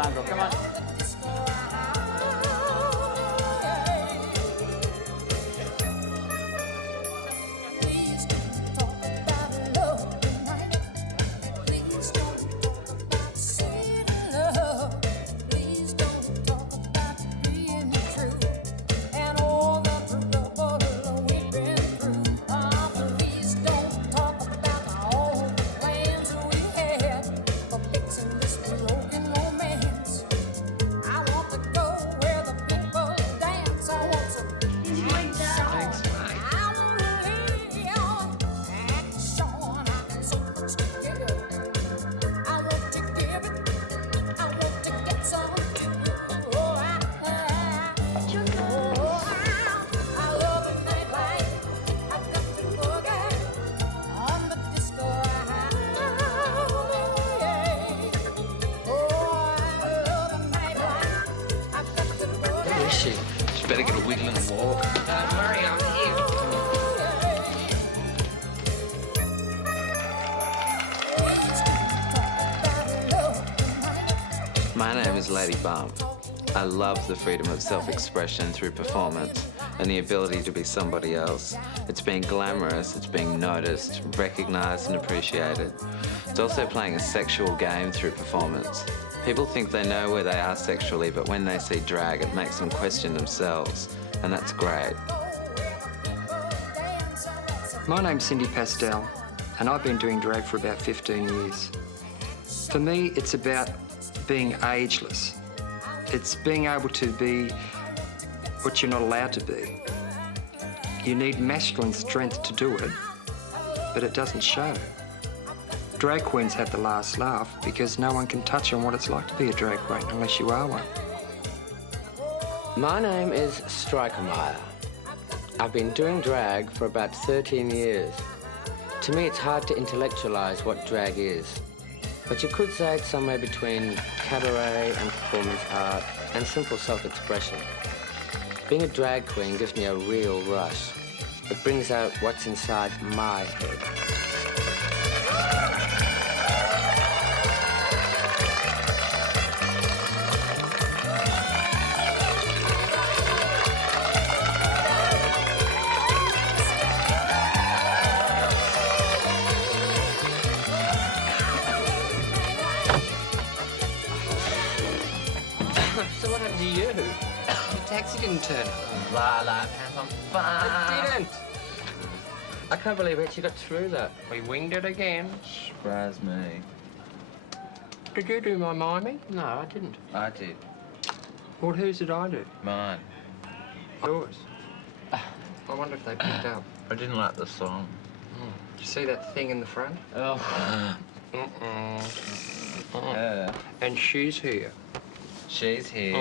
Come on, girl, come on. She's better get a wiggle and walk. Don't worry, I'm here. My name is Lady Bump. I love the freedom of self-expression through performance and the ability to be somebody else. It's being glamorous, it's being noticed, recognized and appreciated. It's also playing a sexual game through performance. People think they know where they are sexually, but when they see drag, it makes them question themselves, and that's great. My name's Cindy Pastel, and I've been doing drag for about 15 years. For me, it's about being ageless. It's being able to be what you're not allowed to be. You need masculine strength to do it, but it doesn't show. Drag queens have the last laugh because no one can touch on what it's like to be a drag queen unless you are one. My name is Striker Meyer. I've been doing drag for about 13 years. To me, it's hard to intellectualize what drag is. But you could say it's somewhere between cabaret and performance art and simple self-expression. Being a drag queen gives me a real rush. It brings out what's inside my head. So what happened to you? The taxi didn't turn up. La la, pants on fire. It didn't. I can't believe we actually got through that. We winged it again. Surprise me. Did you do my miming? No, I didn't. I did. Well, whose did I do? Mine. Yours. I wonder if they picked up. I didn't like the song. Did you see that thing in the front? Oh. And she's here. She's here.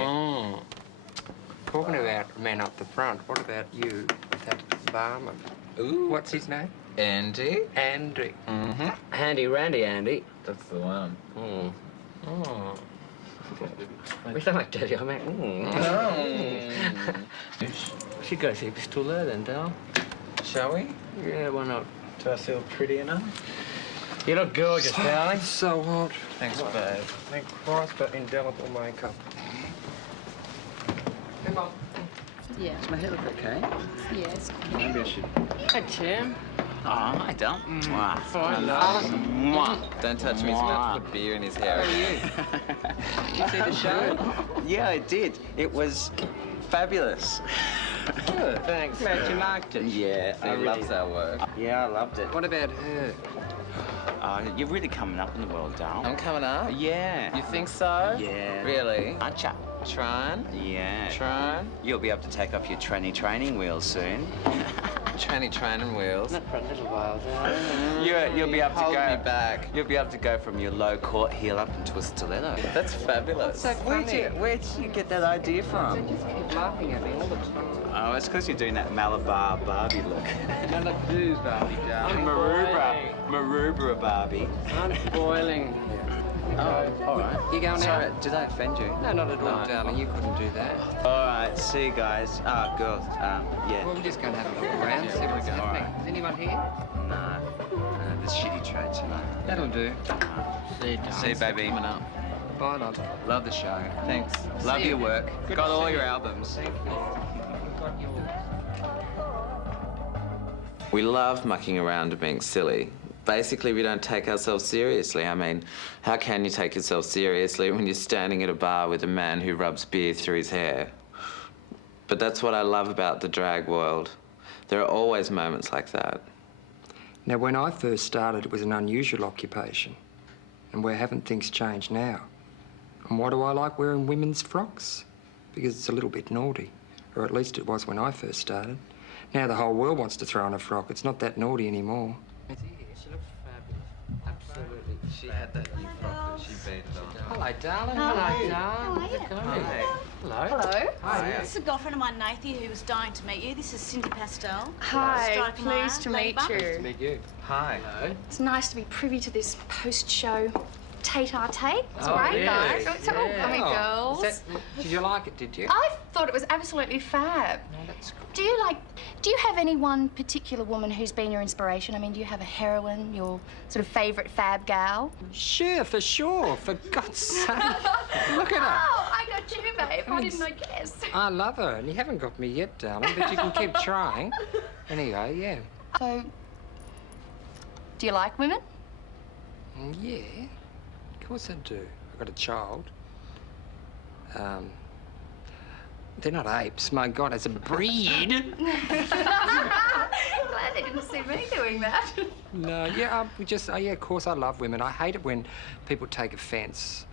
Talking about men up the front, what about you with that barman? Ooh. What's his name? Andy? Andy. Mm-hmm. Handy Randy Andy. That's the one. We sound like Daddy, I mean. We should go see Pistol there then, Dal. Shall we? Yeah, why not? Do I feel pretty enough? You look gorgeous, darling. So hot. Thanks, babe. Thank Christ for indelible makeup. Come on. Yeah. Does my hair look okay? Yes. Maybe I should. Hey, Tim. Oh, I don't. Mwah. Fine, love. Mwah. Don't touch me, he's about to put beer in his hair. You see the show? Yeah, I did. It was fabulous. Good, thanks. Glad you liked it. Yeah, He loves our work. Yeah, I loved it. What about her? You're really coming up in the world, Dal. I'm coming up? Yeah. You think so? Yeah. Really? Aren't ya? Trying? Yeah. Trying? You'll be able to take off your training wheels soon. Training wheels. Not for a little while, darling. You'll be able to Hold go. me back. You'll be able to go from your low court heel up into a stiletto. That's fabulous. Where'd you get that idea from? Just keep laughing at me all the time. Oh, it's because you're doing that Malabar Barbie look. Malibu, Barbie, darling. Maroubra Barbie. I'm boiling. Oh, all right. You going Sorry, out? did I offend you? No, not at all, No. darling. You couldn't do that. All right, see you guys. Girls, yeah. Well, we're just going to have a look around, see what's happening. All right. Is anyone here? No, this shitty trade tonight. That'll do. See you, darling. See you, baby. Coming up. Bye, love. Love the show. Thanks. Love your work. Got all your albums. Thank you. We've got your... We love mucking around and being silly. Basically, we don't take ourselves seriously. I mean, how can you take yourself seriously when you're standing at a bar with a man who rubs beer through his hair? But that's what I love about the drag world. There are always moments like that. Now, when I first started, it was an unusual occupation. And where haven't things changed now? And why do I like wearing women's frocks? Because it's a little bit naughty. Or at least it was when I first started. Now the whole world wants to throw on a frock. It's not that naughty anymore. She looks fabulous. Absolutely. She had that new frock that she beat on. Hello, darling. Hello, darling. How's it going? Hello. Hello. Hi. This is a girlfriend of mine, Nathan, who was dying to meet you. This is Cindy Pastel. Hi, Striker Maya, pleased to Lady meet Bump. Nice to you. meet you. Hi. Hello. It's nice to be privy to this post-show tete-a-tete. It's Oh, great, really? guys. It's all, I mean, Oh, girls. did you like it, did you? I thought it was absolutely fab. No, that's good. Do you have any one particular woman who's been your inspiration? I mean, do you have a heroine, your sort of favourite fab gal? Sure, for sure. For God's sake. Look at her. Oh, I got you, babe. Why didn't I guess? I love her, and you haven't got me yet, darling, but you can keep trying. Anyway, yeah. So, do you like women? Yeah, of course I do. I've got a child. They're not apes. My God, as a breed. Glad they didn't see me doing that. No, yeah, yeah, of course I love women. I hate it when people take offence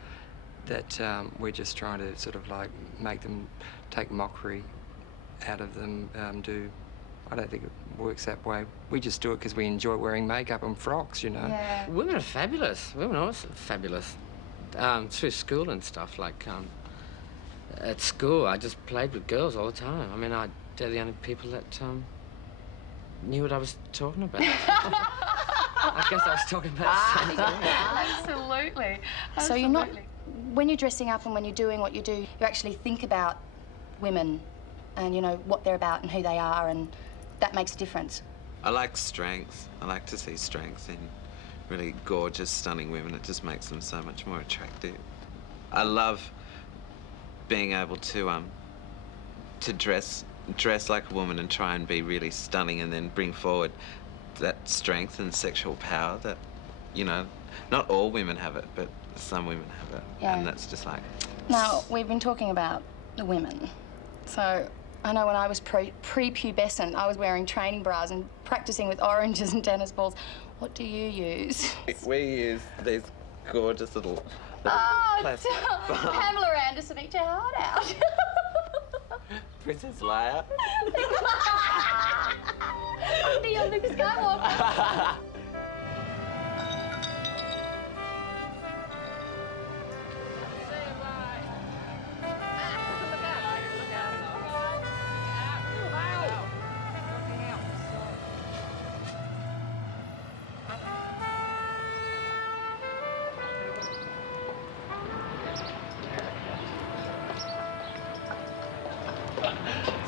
that we're just trying to sort of like make them take mockery out of them. I don't think it works that way. We just do it because we enjoy wearing makeup and frocks, you know. Yeah. Women are fabulous. Women are also fabulous. Through school and stuff, like at school, I just played with girls all the time. I mean, they're the only people that knew what I was talking about. I guess I was talking about something. Absolutely. So you're not, when you're dressing up and when you're doing what you do, you actually think about women and, you know, what they're about and who they are, and that makes a difference. I like strength. I like to see strength in really gorgeous, stunning women. It just makes them so much more attractive. I love being able to dress like a woman and try and be really stunning, and then bring forward that strength and sexual power that, you know, not all women have it, but some women have it. Yeah. And that's just like... Now, we've been talking about the women. So I know when I was prepubescent, I was wearing training bras and practicing with oranges and tennis balls. What do you use? We use these gorgeous little plastic Pamela Anderson, eat your heart out. Princess Leia. The young Luke Skywalker.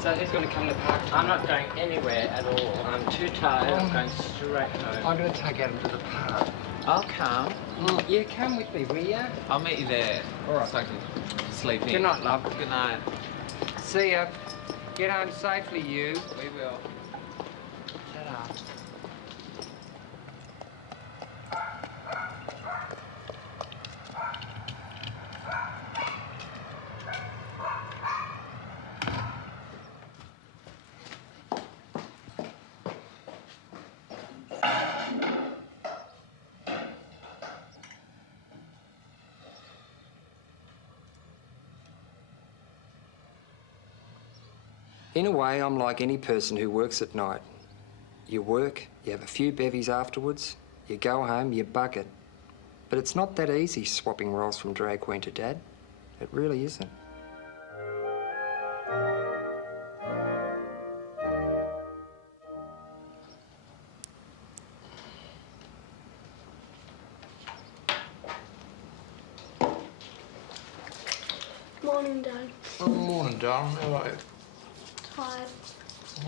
So who's going to come to the park? I'm not going anywhere at all. I'm too tired. I'm going straight home. I'm going to take Adam to the park. I'll come. Yeah, come with me, will you? I'll meet you there. All right. So I can sleep in. Good night, love. Good night. See ya. Get home safely, you. We will. Ta-da. In a way, I'm like any person who works at night. You work, you have a few bevies afterwards, you go home, you bucket. But it's not that easy swapping roles from drag queen to dad. It really isn't. Morning, Dad. Oh, morning, darling. How are you? Tired.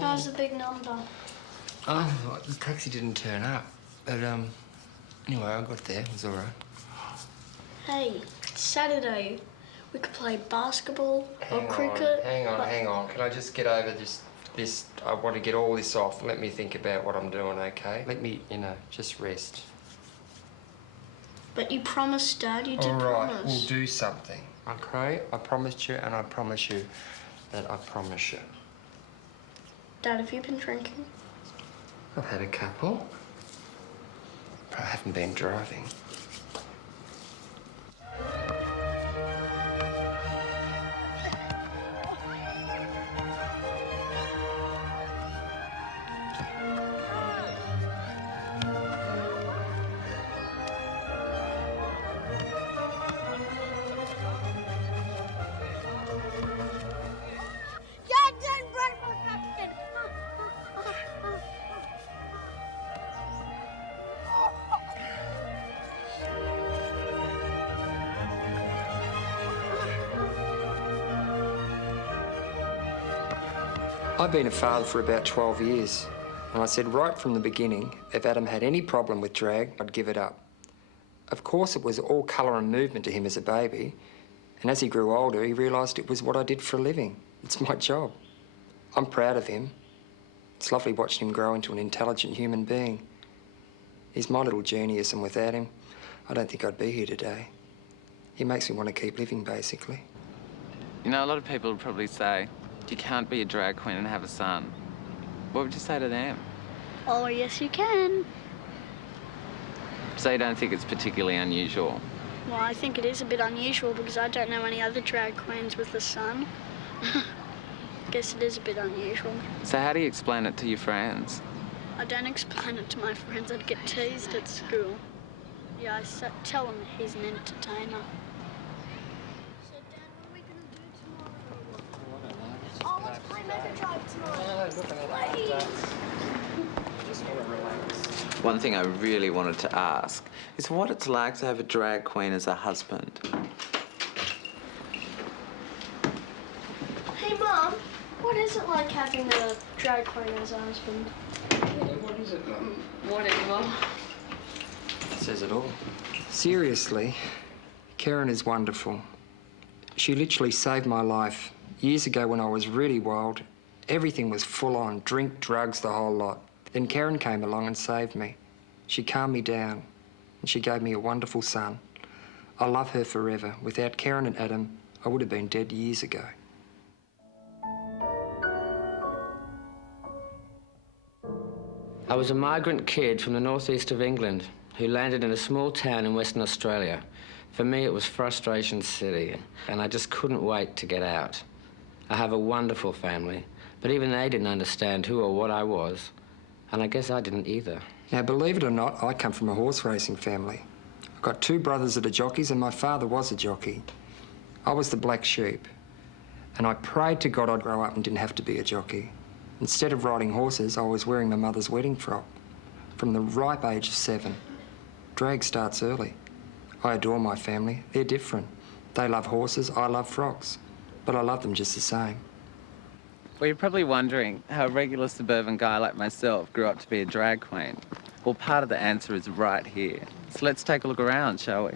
How's the big number? Oh, well, the taxi didn't turn up. But, anyway, I got there. It was all right. Hey, Saturday, we could play basketball or cricket. Hang on. Can I just get over this? I want to get all this off. Let me think about what I'm doing, okay? Let me, just rest. But you promised, Dad. You did All right, promise. we'll do something, okay? I promised you, and I promise you that I promise you. Dad, have you been drinking? I've had a couple, but I haven't been driving. I've been a father for about 12 years, and I said right from the beginning, if Adam had any problem with drag, I'd give it up. Of course, it was all colour and movement to him as a baby, and as he grew older, he realised it was what I did for a living. It's my job. I'm proud of him. It's lovely watching him grow into an intelligent human being. He's my little genius, and without him, I don't think I'd be here today. He makes me want to keep living, basically. You know, a lot of people would probably say, you can't be a drag queen and have a son. What would you say to them? Oh, yes, you can. So you don't think it's particularly unusual? Well, I think it is a bit unusual because I don't know any other drag queens with a son. Guess it is a bit unusual. So how do you explain it to your friends? I don't explain it to my friends. I'd get teased at school. Yeah, I tell them he's an entertainer. So, Dad, what are we going to do tomorrow? Oh, let's play Mega Drive tomorrow. Just want to relax. One thing I really wanted to ask is what it's like to have a drag queen as a husband. Hey, Mum, what is it like having a drag queen as a husband? What is it, Mum? Whatever. Says it all. Seriously, Karen is wonderful. She literally saved my life. Years ago when I was really wild, everything was full on, drink, drugs, the whole lot. Then Karen came along and saved me. She calmed me down, and she gave me a wonderful son. I love her forever. Without Karen and Adam, I would have been dead years ago. I was a migrant kid from the northeast of England who landed in a small town in Western Australia. For me, it was Frustration City, and I just couldn't wait to get out. I have a wonderful family, but even they didn't understand who or what I was, and I guess I didn't either. Now, believe it or not, I come from a horse racing family. I've got two brothers that are jockeys, and my father was a jockey. I was the black sheep, and I prayed to God I'd grow up and didn't have to be a jockey. Instead of riding horses, I was wearing my mother's wedding frock from the ripe age of 7. Drag starts early. I adore my family. They're different. They love horses, I love frocks, but I love them just the same. Well, you're probably wondering how a regular suburban guy like myself grew up to be a drag queen. Well, part of the answer is right here. So let's take a look around, shall we?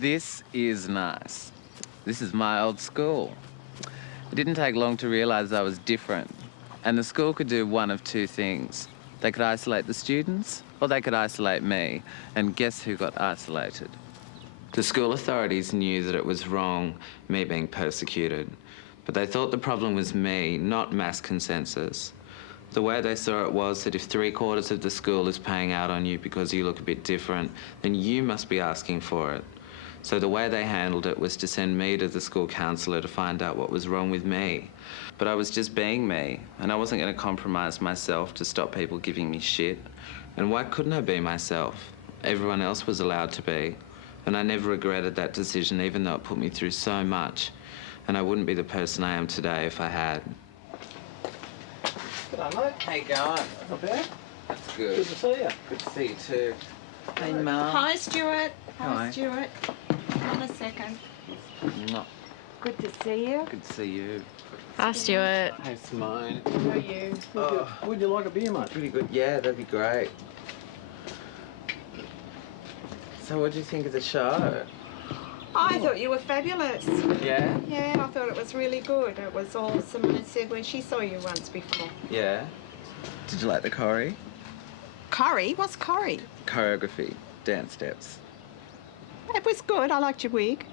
This is nice. This is my old school. It didn't take long to realise I was different, and the school could do one of two things. They could isolate the students, or they could isolate me, and guess who got isolated? The school authorities knew that it was wrong, me being persecuted, but they thought the problem was me, not mass consensus. The way they saw it was that if 3/4 of the school is paying out on you because you look a bit different, then you must be asking for it. So the way they handled it was to send me to the school counsellor to find out what was wrong with me. But I was just being me, and I wasn't going to compromise myself to stop people giving me shit. And why couldn't I be myself? Everyone else was allowed to be. And I never regretted that decision, even though it put me through so much. And I wouldn't be the person I am today if I had. G'day, mate. How you going? Not bad. That's good. Good to see you. Good to see you too. Hey, Mum. Hi, Stuart. Hi. Stuart. Hold a second. No. Good to see you. Good to see you. Hi, Stuart. Hey, Simone. How are you? Would you like a beer, mate? Pretty good. Yeah, that'd be great. So what do you think of the show? I thought you were fabulous. Yeah? Yeah, I thought it was really good. It was all Simone said when she saw you once before. Yeah. Did you like the choreo? Corrie? What's Corrie? Choreography, dance steps. It was good. I liked your wig.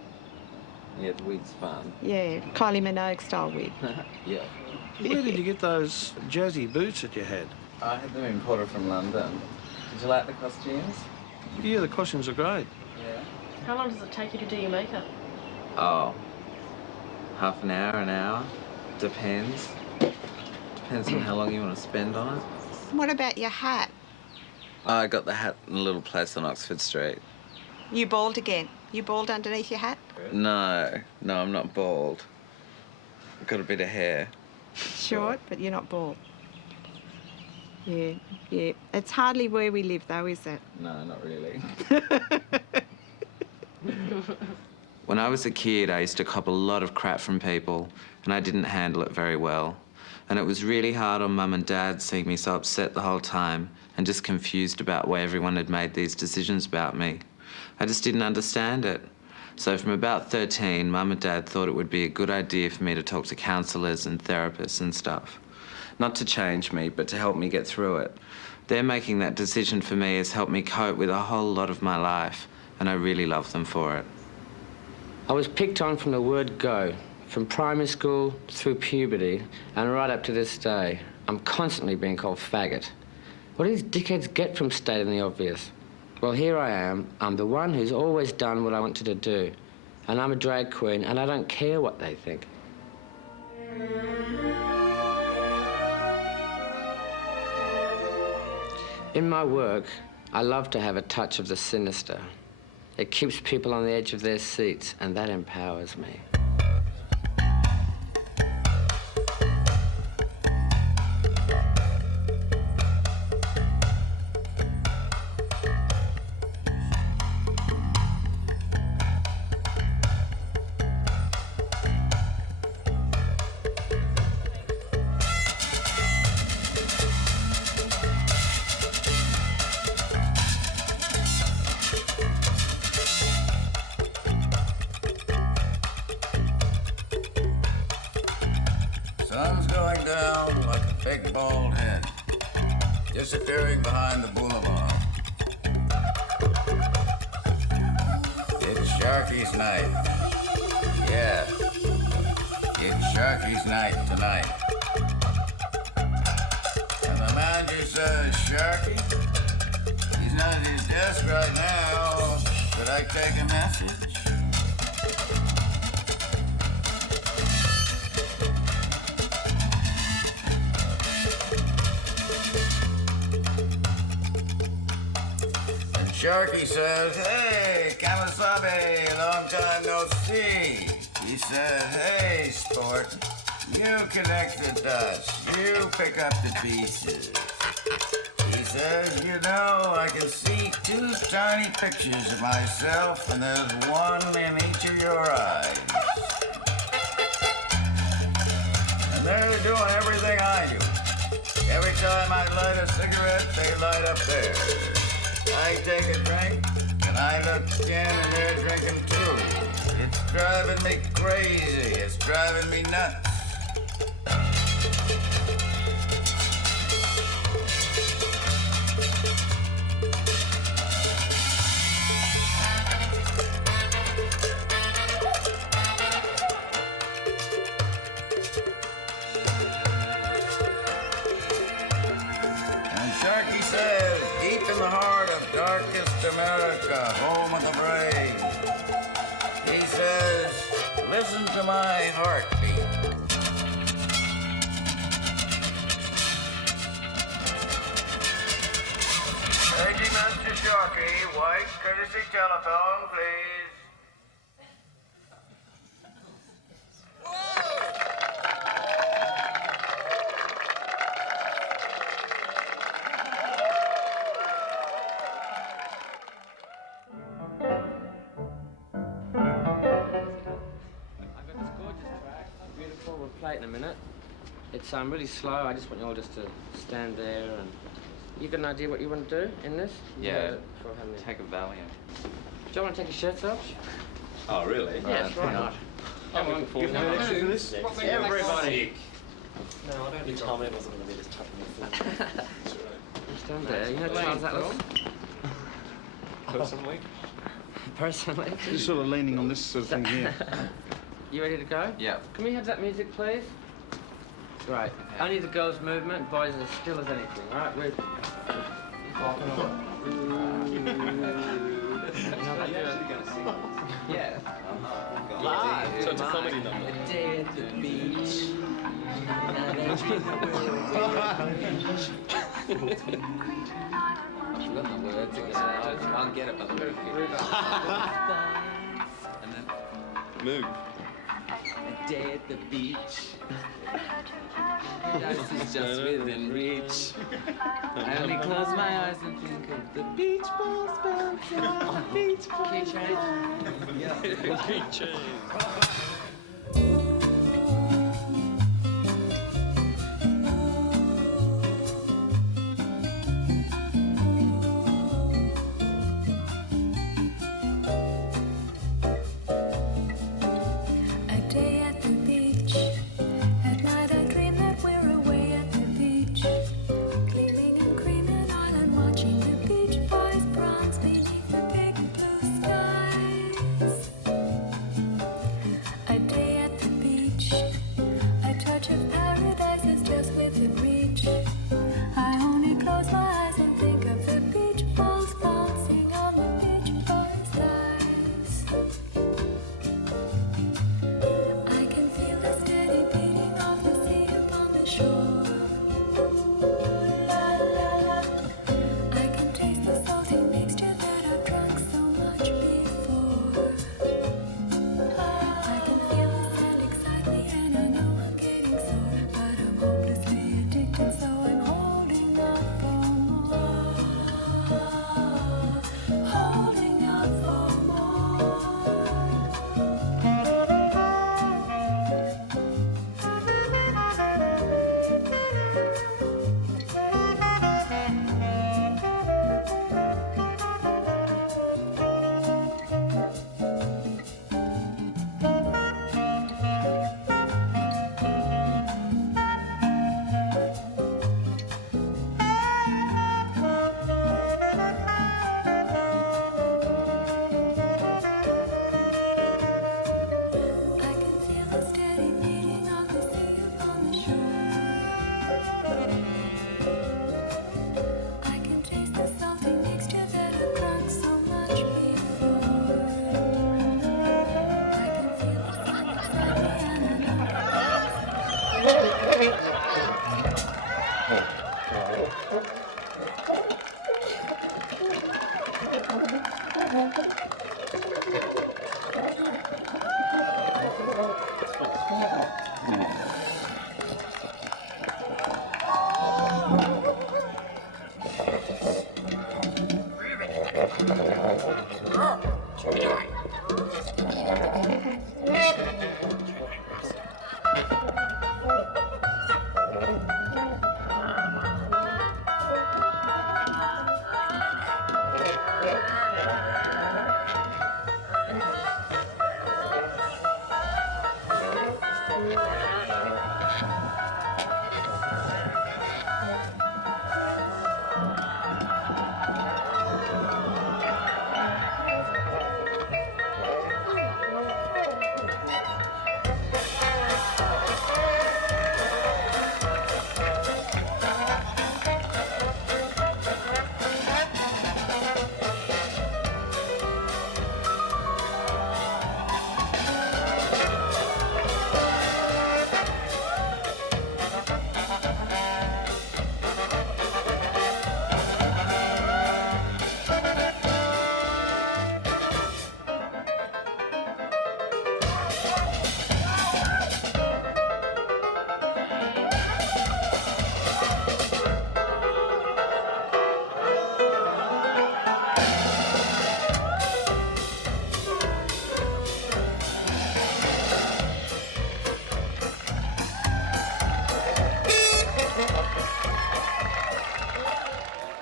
Yeah, the wig's fun. Yeah, Kylie Minogue style wig. Yeah. Where did you get those jazzy boots that you had? I had them imported from London. Did you like the costumes? Yeah, the costumes are great. Yeah. How long does it take you to do your makeup? Oh, half an hour. Depends. Depends on how long you want to spend on it. What about your hat? I got the hat in a little place on Oxford Street. You bald again? You bald underneath your hat? No, I'm not bald. I've got a bit of hair. Short, but you're not bald. Yeah. It's hardly where we live, though, is it? No, not really. When I was a kid, I used to cop a lot of crap from people, and I didn't handle it very well. And it was really hard on Mum and Dad seeing me so upset the whole time and just confused about why everyone had made these decisions about me. I just didn't understand it. So from about 13, Mum and Dad thought it would be a good idea for me to talk to counsellors and therapists and stuff. Not to change me, but to help me get through it. Their making that decision for me has helped me cope with a whole lot of my life, and I really love them for it. I was picked on from the word go, from primary school through puberty and right up to this day. I'm constantly being called faggot. What do these dickheads get from stating the obvious? Well, here I am. I'm the one who's always done what I wanted to do. And I'm a drag queen, and I don't care what they think. In my work, I love to have a touch of the sinister. It keeps people on the edge of their seats, and that empowers me. Sun's going down like a big bald head, disappearing behind the boulevard. It's Sharky's night. Yeah, it's Sharky's night tonight. And the manager says, Sharky, he's not at his desk right now. Should I take a message? Sharky says, hey, Kamasabe, long time no see. He says, hey, sport, you connect the dots. You pick up the pieces. He says, you know, I can see two tiny pictures of myself, and there's one in each of your eyes. And they're doing everything I do. Every time I light a cigarette, they light up theirs. I take a drink, and I look again, and they're drinking too. It's driving me crazy. It's driving me nuts. And Sharky says, deep in the heart of darkest America, home of the brave, he says, listen to my heartbeat. Paging Mr. Sharky, white courtesy telephone, please. We'll play it in a minute. It's really slow. I just want you all just to stand there and... You got an idea what you want to do in this? Yeah. For how many? Take a Valium. you want to take your shirts off? Oh, really? Yes, why not? I'm looking forward to this. Everybody. No, I don't think Tommy wasn't going to be this tough on the phone. Stand there. You know Charles Atlas? Personally? Personally? You're sort of leaning on this sort of thing here. You ready to go? Yeah. Can we have that music, please? Right. Only the girls' movement. Boys are as still as anything, right? We're walking on. Yeah. Live. So it's a comedy number. A day at the beach. I've got the words again. I can't get it, but the and then Move. A day at the beach. this is just within reach. I only close my eyes and think of the beach balls bouncing on the beach balls. Key change? Yeah. Key change.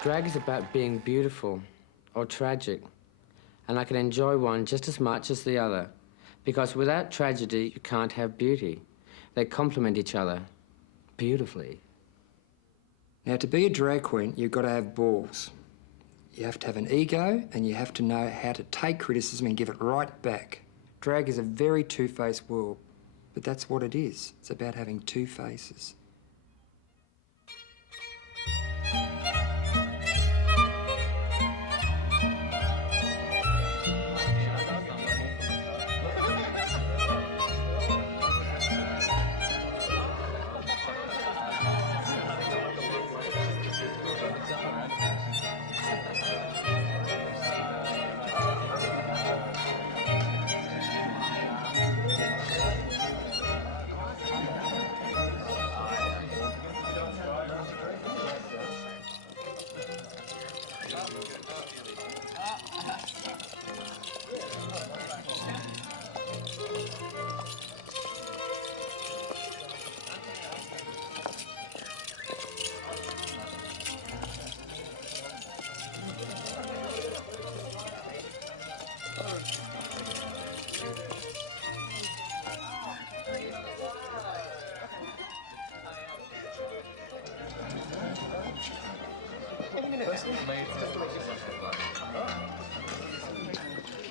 Drag is about being beautiful or tragic. and I can enjoy one just as much as the other, because without tragedy, you can't have beauty. They complement each other beautifully. Now, to be a drag queen, you've got to have balls. You have to have an ego, and you have to know how to take criticism and give it right back. Drag is a very two-faced world, but that's what it is. It's about having two faces.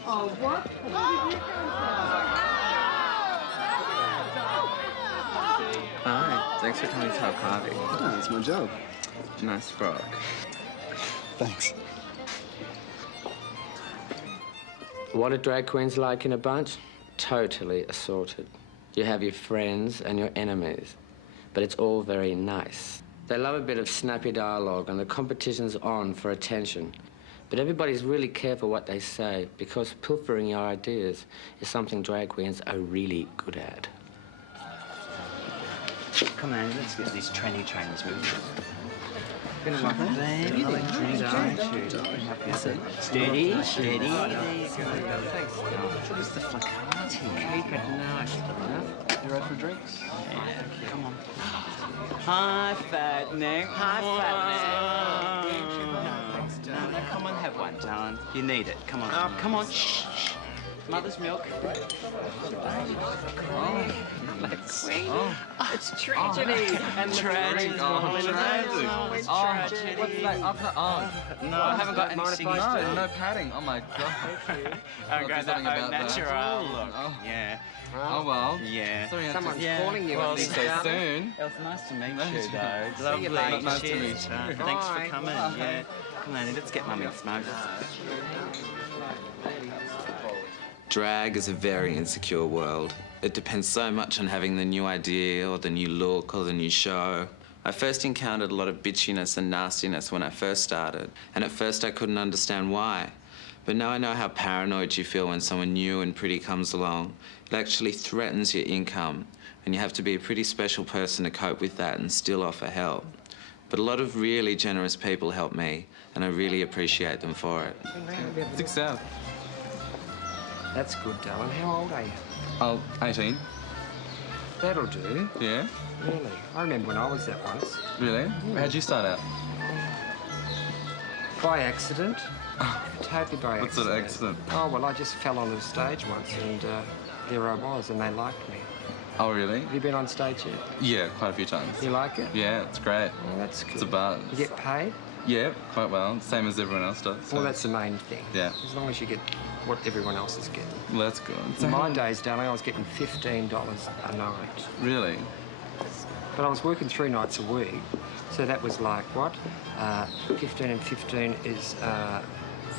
Oh, what? Hi, thanks for coming to our party. Oh, that's my job. Nice frock. Thanks. What are drag queens like in a bunch? Totally assorted. You have your friends and your enemies, but it's all very nice. They love a bit of snappy dialogue, and the competition's on for attention. But everybody's really careful what they say, because pilfering your ideas is something drag queens are really good at. Come on, let's get these trainers moving. Been a lot of Steady, steady. There you go. Thanks. What is the flacati? Keep it nice. You ready for drinks? Yeah, come on. Hi, fat Nick. Hi, fat Nick. No, come on, have one, darling. You need it. Come on. Come on. Shh. Mother's milk. Oh, It's tragedy. And tragedy. Tragedy. What's that? No, I haven't got any cigarettes. No padding. Oh my god. I've got that about natural look. Oh. Yeah. Oh well. Yeah. Sorry, Someone's Yeah. calling you Well, at least so soon. It was nice to meet Nice you, to though. meet you. Lovely. Nice to Cheers. meet you. Thanks for Bye. coming. Bye. Yeah. Come on, let's get mummy a smoke. Drag is a very insecure world. It depends so much on having the new idea or the new look or the new show. I first encountered a lot of bitchiness and nastiness when I first started, and at first I couldn't understand why. But now I know how paranoid you feel when someone new and pretty comes along. It actually threatens your income, and you have to be a pretty special person to cope with that and still offer help. But a lot of really generous people help me, and I really appreciate them for it. 6 out. That's good, darling. How old are you? Oh, 18. That'll do. Yeah? Really? I remember when I was that once. Really? How'd you start out? By accident. Totally by accident. What sort of accident? Oh, well, I just fell on the stage once, and there I was, and they liked me. Oh, really? Have you been on stage yet? Yeah, quite a few times. You like it? Yeah, it's great. Oh, that's good. It's a buzz. You get paid? Yeah, quite well. Same as everyone else does. So. Well, that's the main thing. Yeah. As long as you get what everyone else is getting. Well, that's good. In my days, darling, I was getting $15 a night. Really? But I was working 3 nights a week, so that was like, what? 15 and 15 is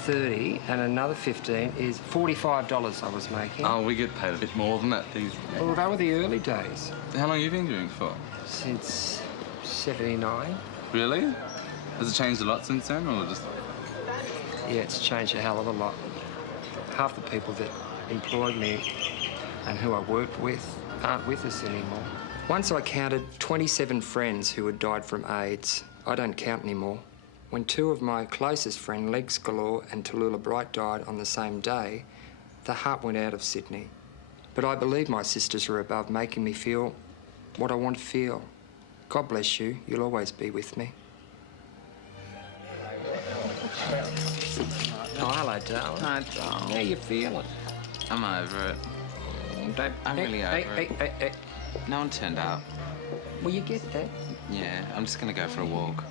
30, and another 15 is $45 I was making. Oh, we get paid a bit more than that these days. Well, they were the early days. How long have you been doing for? Since 79. Really? Has it changed a lot since then, or just... Yeah, it's changed a hell of a lot. Half the people that employed me and who I worked with aren't with us anymore. Once I counted 27 friends who had died from AIDS. I don't count anymore. When 2 of my closest friends, Legs Galore and Tallulah Bright, died on the same day, the heart went out of Sydney. But I believe my sisters are above making me feel what I want to feel. God bless you. You'll always be with me. Oh, hello, darling. Hi, darling. How you feeling? I'm over it. I'm really over it. Hey. No one turned up. Will you get that? Yeah, I'm just gonna go for a walk.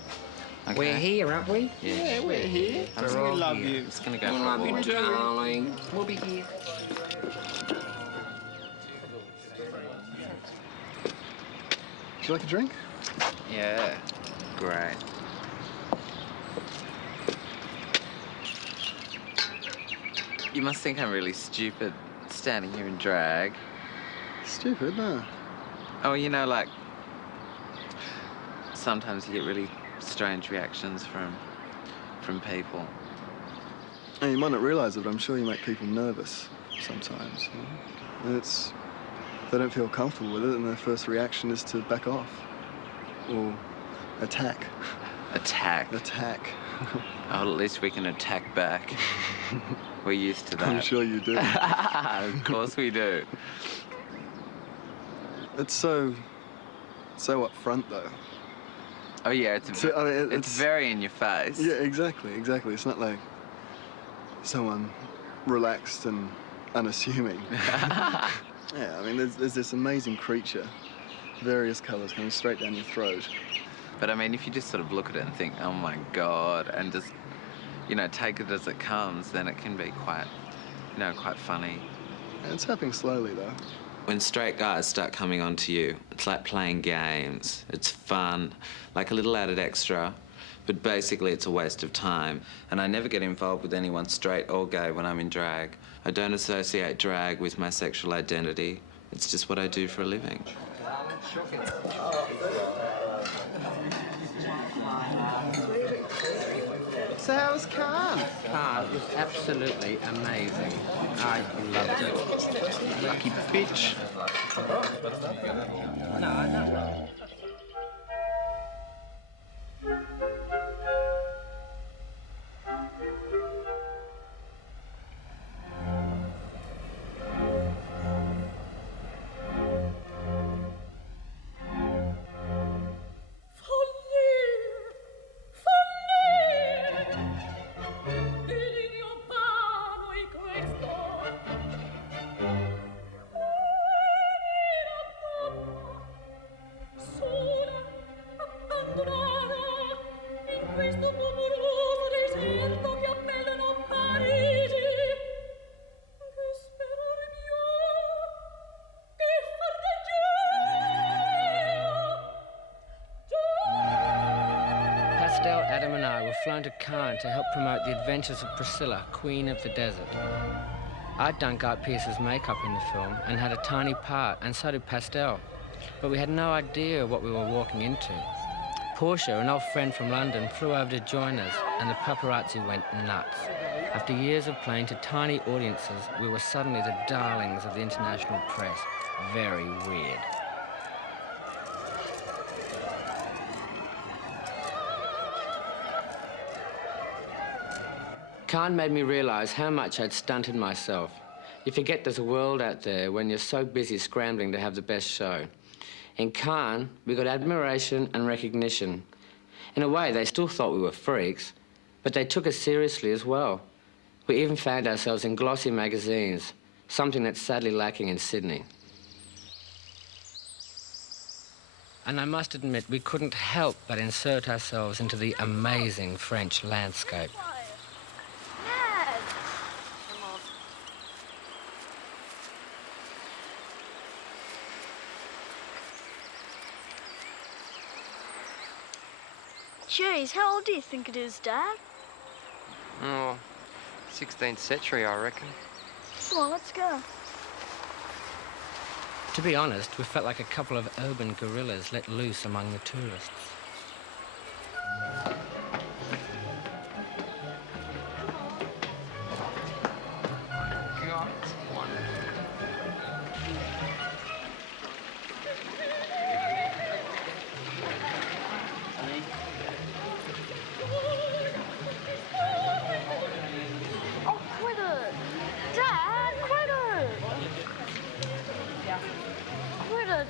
Okay? We're here, aren't we? Yeah, we're here. I'm just gonna love you. Just gonna go for a Love walk. you, darling. We'll be here. Would you like a drink? Yeah, great. You must think I'm really stupid standing here in drag. Stupid, no. Oh, you know, like, sometimes you get really strange reactions from people. And you might not realise it, but I'm sure you make people nervous sometimes. You know? And they don't feel comfortable with it, and their first reaction is to back off or attack. Attack? Attack. Oh, at least we can attack back. We're used to that. I'm sure you do. Of course we do. It's so upfront, though. Oh yeah, it's very in your face. Yeah, exactly. It's not like someone relaxed and unassuming. Yeah, I mean, there's this amazing creature, various colours coming straight down your throat. But I mean, if you just sort of look at it and think, oh my God, and just, you know, take it as it comes, then it can be quite, you know, quite funny. And it's happening slowly, though. When straight guys start coming onto you, it's like playing games. It's fun, like a little added extra, but basically it's a waste of time. And I never get involved with anyone straight or gay when I'm in drag. I don't associate drag with my sexual identity. It's just what I do for a living. So how was Khan? Khan was absolutely amazing. I loved it. Lucky bitch. No. Adam and I were flown to Cannes to help promote the adventures of Priscilla, Queen of the Desert. I'd done Guy Pearce's makeup in the film and had a tiny part, and so did Pastel. But we had no idea what we were walking into. Portia, an old friend from London, flew over to join us, and the paparazzi went nuts. After years of playing to tiny audiences, we were suddenly the darlings of the international press. Very weird. Cannes made me realise how much I'd stunted myself. You forget there's a world out there when you're so busy scrambling to have the best show. In Cannes, we got admiration and recognition. In a way, they still thought we were freaks, but they took us seriously as well. We even found ourselves in glossy magazines, something that's sadly lacking in Sydney. And I must admit, we couldn't help but insert ourselves into the amazing French landscape. Jeez, how old do you think it is, Dad? Oh, 16th century, I reckon. Come on, let's go. To be honest, we felt like a couple of urban gorillas let loose among the tourists. God, it's wonderful. Oh, quit it! Dad, quit it! Quit it!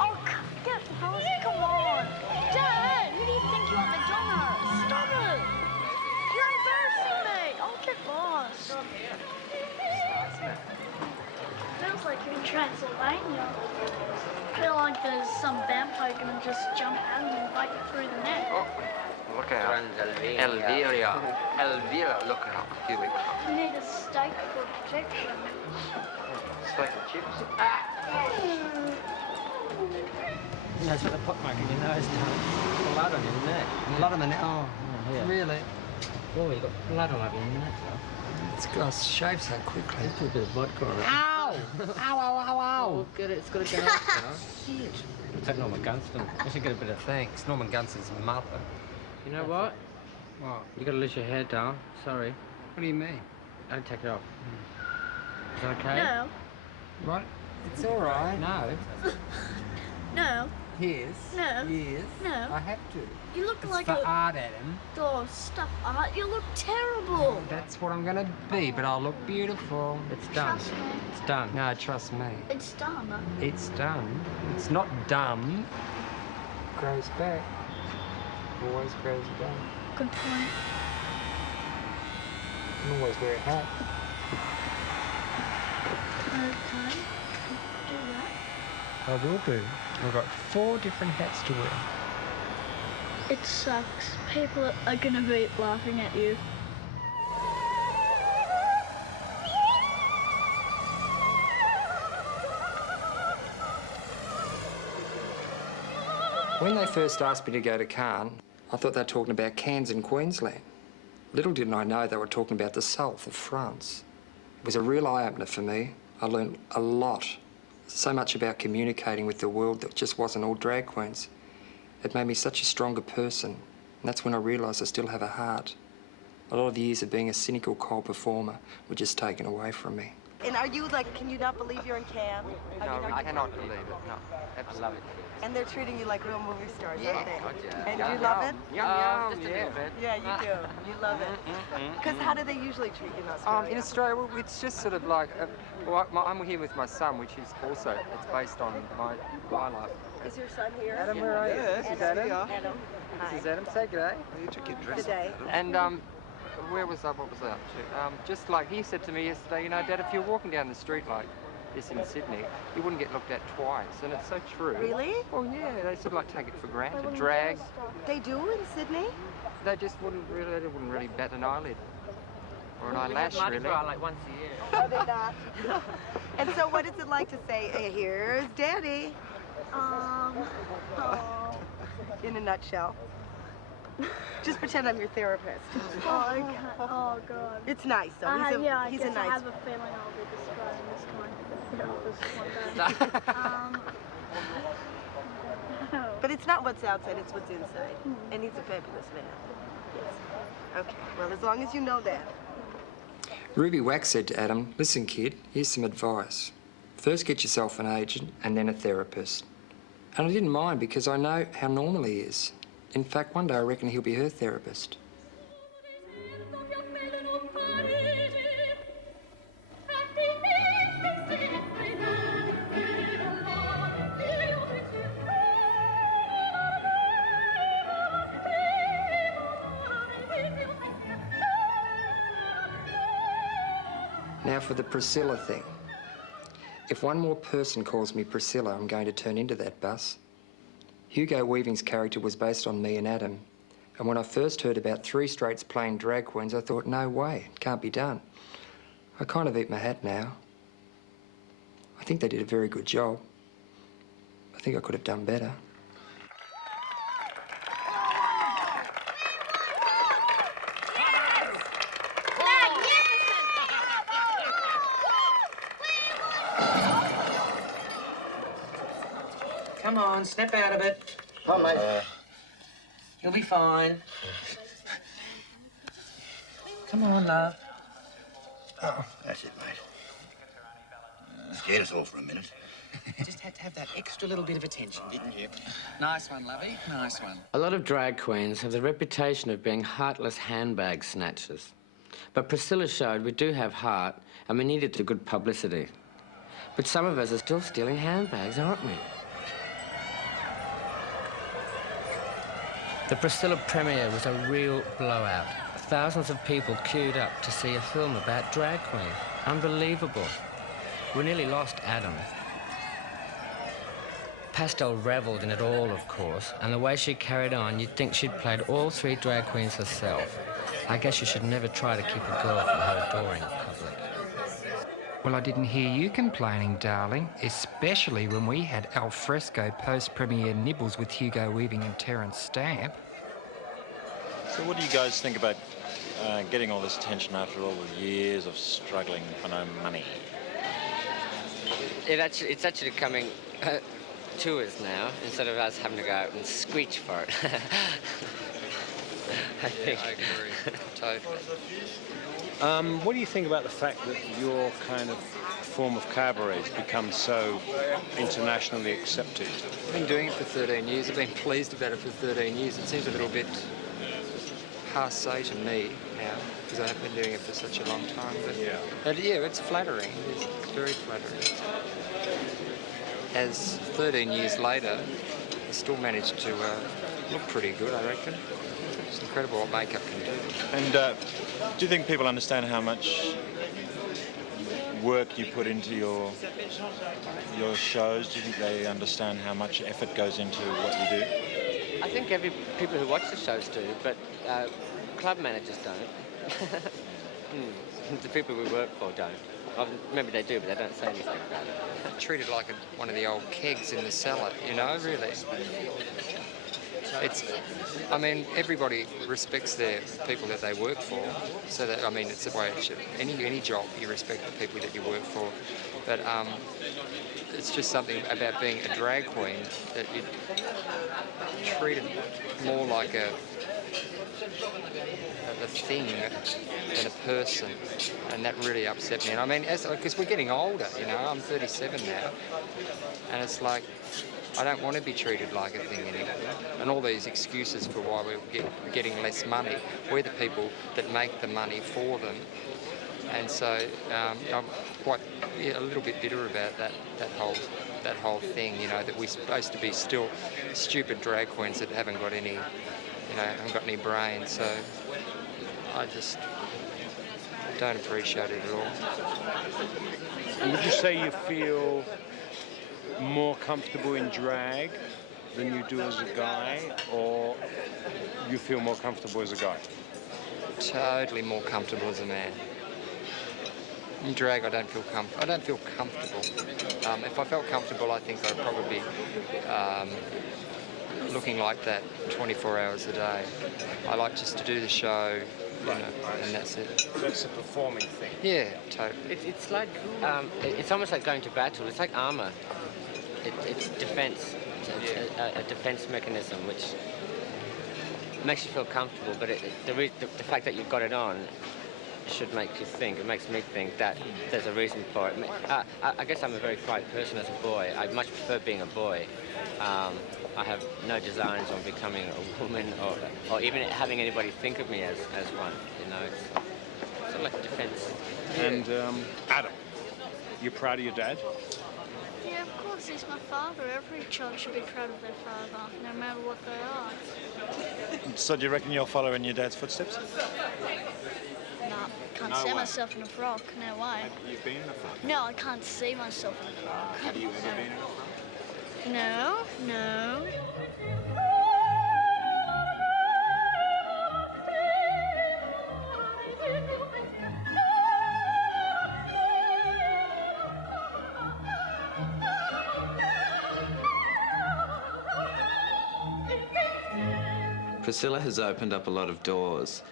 Oh, get Rose, come on! Dad, who do you think you are, Madonna? Stop it! You're embarrassing me! Transylvania. I feel like there's some vampire gonna just jump out and bite you through the neck. Oh, look out. Elvira, look out. Here we go. You need a steak for protection. Steak and chips. You know, sort of pockmark in your nose, Tom. Blood on your neck. Blood on the neck. Oh, yeah. Really? Oh, you got blood all over your neck, though. It's got to shave so quickly. Put a bit of vodka on it. Ow! Ow, ow, ow, ow! Oh, get it. It's got to go off now. Shit. It's like Norman Gunston. I should get a bit of Thanks. Norman Gunston's mother. You know what? What? You got to lose your hair down. Sorry. What do you mean? Don't take it off. Is that okay? No. What? It's all right. No. No. Yes. No. Yes. No. I have to. You look It's like for a... art, Adam. Oh, stuff art. You look terrible. That's what I'm going to be, but I'll look beautiful. It's done. Trust me. It's done. No, trust me. It's done. It's done. It's not dumb. Grows back. Always grows back. Good point. And always wear a hat. Okay. Do that. I will do. I've got 4 different hats to wear. It sucks. People are gonna be laughing at you. When they first asked me to go to Cannes, I thought they were talking about Cairns in Queensland. Little did I know they were talking about the south of France. It was a real eye-opener for me. I learned a lot. So much about communicating with the world that just wasn't all drag queens. It made me such a stronger person. And that's when I realised I still have a heart. A lot of years of being a cynical, cold performer were just taken away from me. And are you like, can you not believe you're in Cannes? I mean, I cannot believe it. No, I love it. And they're treating you like real movie stars, Yeah. aren't they? God, yeah. And Yum, you love yum. it? Yum, yum, just a yeah. little bit. Yeah, you do. You love it. Because how do they usually treat you in Australia? In Australia, well, it's just sort of like, I'm here with my son, which is also, it's based on my life. Is your son here? Adam, where are you? Yes, This is Adam. Adam. This is Adam. Say g'day. You took your dress Today. And where was I? What was I up to? Just like he said to me yesterday, you know, Dad, if you're walking down the street like this in Sydney, you wouldn't get looked at twice, and it's so true. Really? Oh yeah, they sort of like take it for granted. Drag. They do in Sydney? They just wouldn't really bat an eyelid or an eyelash, Mardi really. Gras like once a year. Oh, they're not. And so what is it like to say, hey, here's Daddy? Oh. In a nutshell. Just pretend I'm your therapist. Oh, God. It's nice, though. Yeah, I he's guess a nice... I have a feeling I'll be describing this one day. But it's not what's outside, it's what's inside. And he's a fabulous man. Yes. Okay, well, as long as you know that. Ruby Wax said to Adam, listen, kid, here's some advice. First get yourself an agent and then a therapist. And I didn't mind because I know how normal he is. In fact, one day I reckon he'll be her therapist. Now for the Priscilla thing. If one more person calls me Priscilla, I'm going to turn into that bus. Hugo Weaving's character was based on me and Adam. And when I first heard about 3 straights playing drag queens, I thought, no way, it can't be done. I kind of eat my hat now. I think they did a very good job. I think I could have done better. Come on, snap out of it. Come on, mate. You'll be fine. Come on, love. Oh, that's it, mate. Scared us all for a minute. Just had to have that extra little bit of attention, didn't you? Nice one, lovey. Nice one. A lot of drag queens have the reputation of being heartless handbag snatchers. But Priscilla showed we do have heart and we needed the good publicity. But some of us are still stealing handbags, aren't we? The Priscilla premiere was a real blowout. Thousands of people queued up to see a film about drag queens. Unbelievable. We nearly lost Adam. Pastel revelled in it all, of course, and the way she carried on, you'd think she'd played all 3 drag queens herself. I guess you should never try to keep a girl from her adoring public. Well, I didn't hear you complaining, darling, especially when we had alfresco post-premiere nibbles with Hugo Weaving and Terence Stamp. So what do you guys think about getting all this attention after all the years of struggling for no money? It's actually coming to us now, instead of us having to go out and screech for it. I think. I agree, totally. What do you think about the fact that your kind of form of cabaret has become so internationally accepted? I've been doing it for 13 years. I've been pleased about it for 13 years. It seems a little bit passé to me now, because I haven't been doing it for such a long time. But yeah, it's flattering. It's very flattering. As 13 years later, I still managed to look pretty good, I reckon. It's incredible what makeup can do. And do you think people understand how much work you put into your shows? Do you think they understand how much effort goes into what you do? I think people who watch the shows do, but club managers don't. The people we work for don't. Maybe they do, but they don't say anything about it. Treated like one of the old kegs in the cellar, you know, really. I mean, everybody respects their people that they work for, so that, I mean, it's the way it should. Any job, you respect the people that you work for, but it's just something about being a drag queen that you treated more like a thing than a person, and that really upset me. And I mean, because we're getting older, you know, I'm 37 now, and it's like, I don't want to be treated like a thing anymore. And all these excuses for why we're getting less money, we're the people that make the money for them. And so I'm quite a little bit bitter about that whole thing, you know, that we're supposed to be still stupid drag queens that haven't got any, you know, haven't got any brains. So I just don't appreciate it at all. And would you say you feel more comfortable in drag than you do as a guy, or you feel more comfortable as a guy? Totally more comfortable as a man. In drag, I don't feel comfortable. If I felt comfortable, I think I'd probably be looking like that 24 hours a day. I like just to do the show, you know, and that's it. That's a performing thing. Yeah, totally. It's like, it's almost like going to battle. It's like armour. It's defence. It's a defence mechanism which makes you feel comfortable, but the fact that you've got it on should make you think. It makes me think that there's a reason for it. I guess I'm a very quiet person as a boy. I much prefer being a boy. I have no designs on becoming a woman or even having anybody think of me as one. You know, it's sort of like defence. And Adam, you proud of your dad? Yeah, of course, he's my father. Every child should be proud of their father, no matter what they are. So do you reckon you'll follow in your dad's footsteps? No, I can't see myself in a frock, no way. Have you been in a frock? No, I can't see myself in a frock. Have you ever been in a frock? No, no. Priscilla has opened up a lot of doors,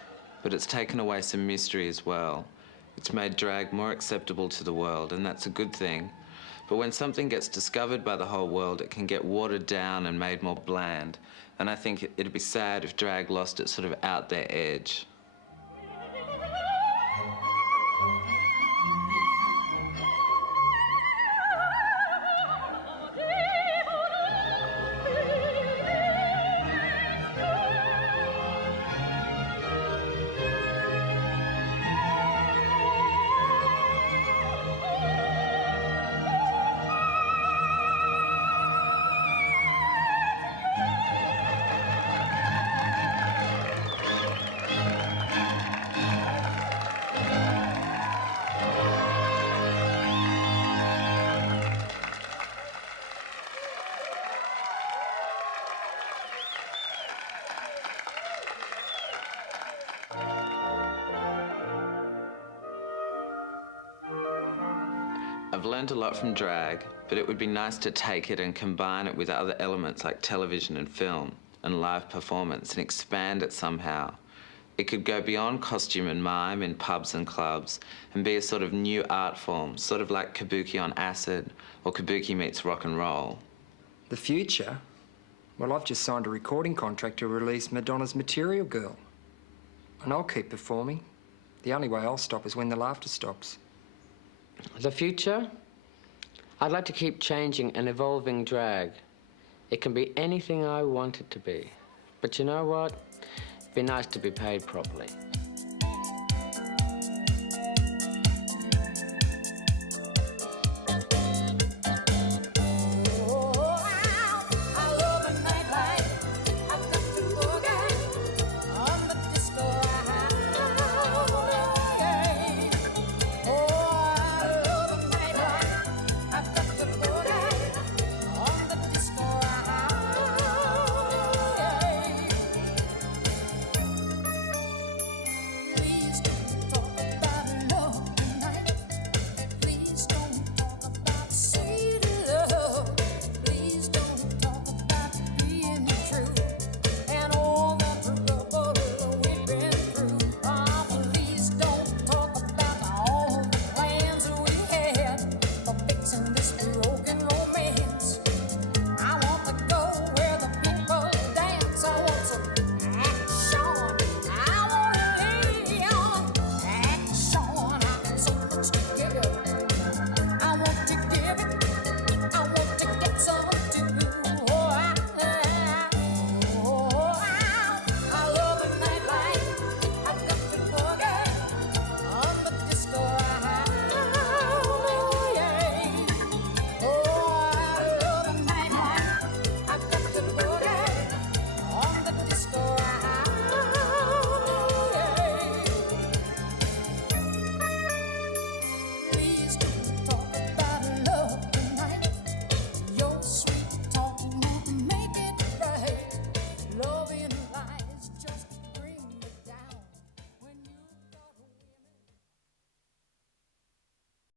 but it's taken away some mystery as well. It's made drag more acceptable to the world, and that's a good thing. But when something gets discovered by the whole world, it can get watered down and made more bland. And I think it'd be sad if drag lost its sort of out there edge. I've learned a lot from drag, but it would be nice to take it and combine it with other elements like television and film and live performance and expand it somehow. It could go beyond costume and mime in pubs and clubs and be a sort of new art form, sort of like kabuki on acid or kabuki meets rock and roll. The future? Well, I've just signed a recording contract to release Madonna's Material Girl. And I'll keep performing. The only way I'll stop is when the laughter stops. The future? I'd like to keep changing and evolving drag. It can be anything I want it to be. But you know what? It'd be nice to be paid properly.